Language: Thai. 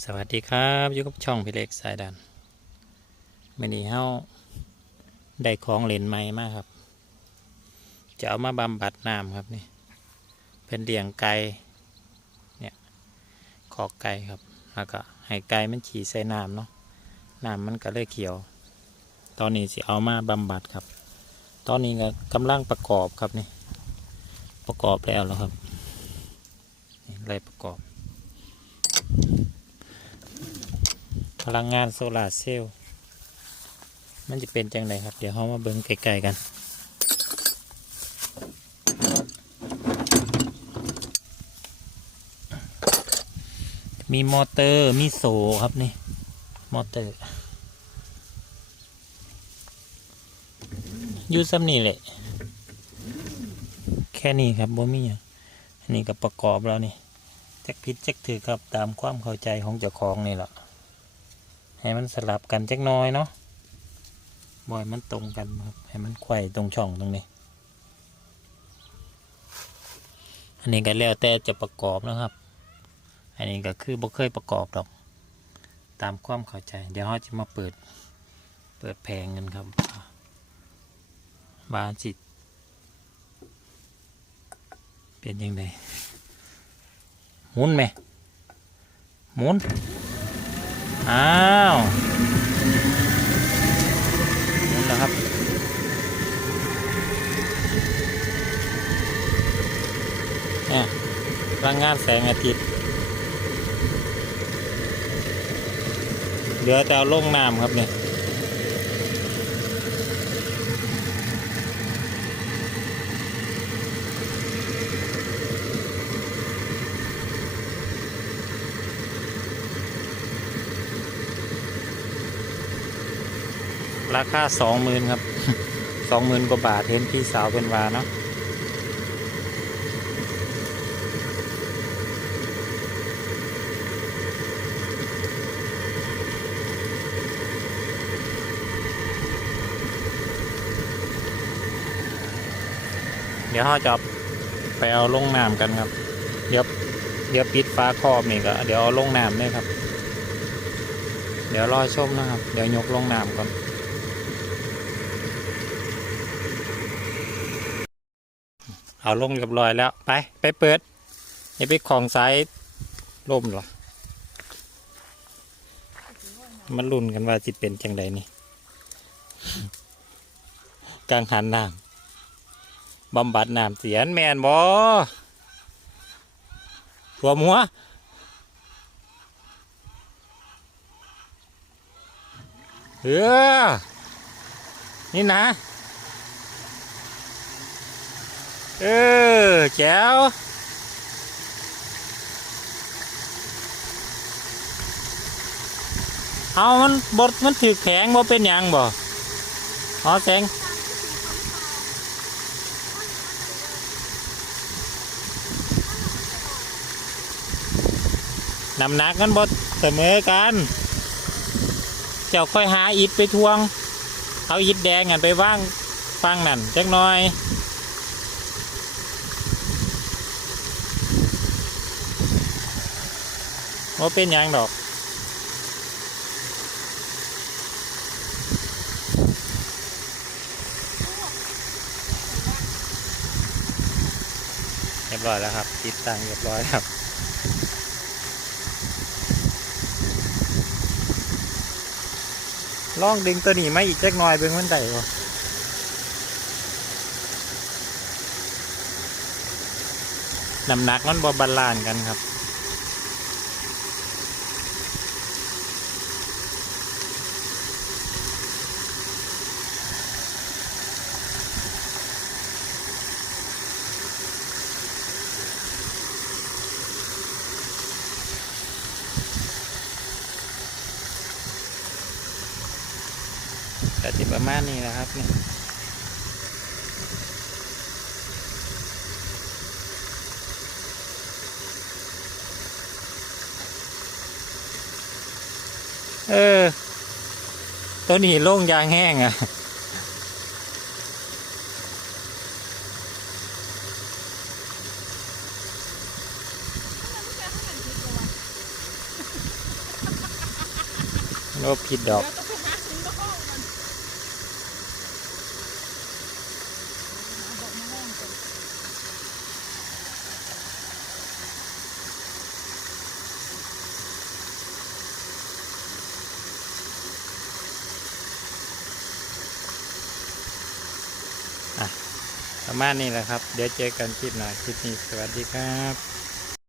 สวัสดีครับอยู่กับช่องพี่เล็กสายดันมื่อนี้เฮาได้ของเหรนใหม่มากครับ จะเอามาบำบัดน้ำครับนี่ เป็นเลี้ยงไก่เนี่ยขอกไก่ครับแล้วก็ให้ไก่มันฉี่ใส่น้ำเนาะน้ำมันก็เลยเขียว ตอนนี้สิเอามาบำบัดครับ ตอนนี้ก็กำลังประกอบครับนี่ ประกอบแล้วแล้วครับนี่เลยประกอบ พลังงานโซลาเซลล์ มันจะเป็นจังไดครับ เดี๋ยวเรามาเบิ่งไกลๆกัน มีมอเตอร์ มีโซครับนี่ มอเตอร์อยู่ซ้ำนี่แหละ แค่นี้ครับบ่มีอันนี้ก็ประกอบแล้วนี่แจักพิษจักถือครับตามความเข้าใจของเจ้าของนี่แหละ ให้มันสลับกันจักน้อยเนาะบ่อยมันตรงกันครับให้มันไขว่ตรงช่องตรงนี้ อันนี้ก็แล้วแต่จะประกอบนะครับ อันนี้ก็คือบ่เคยประกอบดอก ตามความเข้าใจ เดี๋ยวเราจะมาเปิด เปิดแผงกันครับ บาจิต เป็นยังไงหมุนไหมหมุน อ้าวหมุนแล้วครับ เนี่ยพลังงานแสงอาทิตย์เดี๋ยวจะเอาลงน้ำครับเนี่ย ราคาสองหมื่นครับสองหมื่นกว่าบาทเห็นพี่สาวเป็นวาเนาะเดี๋ยวเราจะไปเอาลงน้ำกันครับ เดี๋ยวเดี๋ยวปิดฟ้าครอบนี่ก็เดี๋ยวเอาลงน้ำเลยครับ เดี๋ยวรอชมนะครับ เดี๋ยวยกลงน้ำก่อน เอาลงเรียบร้อยแล้ว ไป ไปเปิดอย่าไปของสายล่มหรอ มันลุ่นกันว่าจิตเป็นจังใดนี่กลางหันน้ำบำบัดน้ำเสียนแมนบอหัวมหัวเออนี่นะ เออแจ๋วเอามันบดมันถือแข็งบ่เป็นยังบ่อ๋อแสงน้ำหนักกันบดเสมอกัน เจ้าค่อยหาอิฐไปทวง เอาอิฐแดงกันไปว่างฟังนั่นจักหน่อย ว่าเป็นยังดอกเรียบร้อยแล้วครับ ติดตั้งเรียบร้อยครับลองดึงตัวนี้มาอีกเจักน่อยเบิ่งมันได้บ่น้ำหนักมันบ่บาลานกันครับ แต่จิประมาณนี้นะครับนี่เออตัวนี้โล่งยางแห้งอะโอ้ผิดดอก เดี๋ยวต้องไปหาซื้อมาห้องก่อนหาดอกมะม่วงก่อน ประมาณนี้แหละครับ เดี๋ยวเจอกันคลิปหน่อยคลิปนี้สวัสดีครับ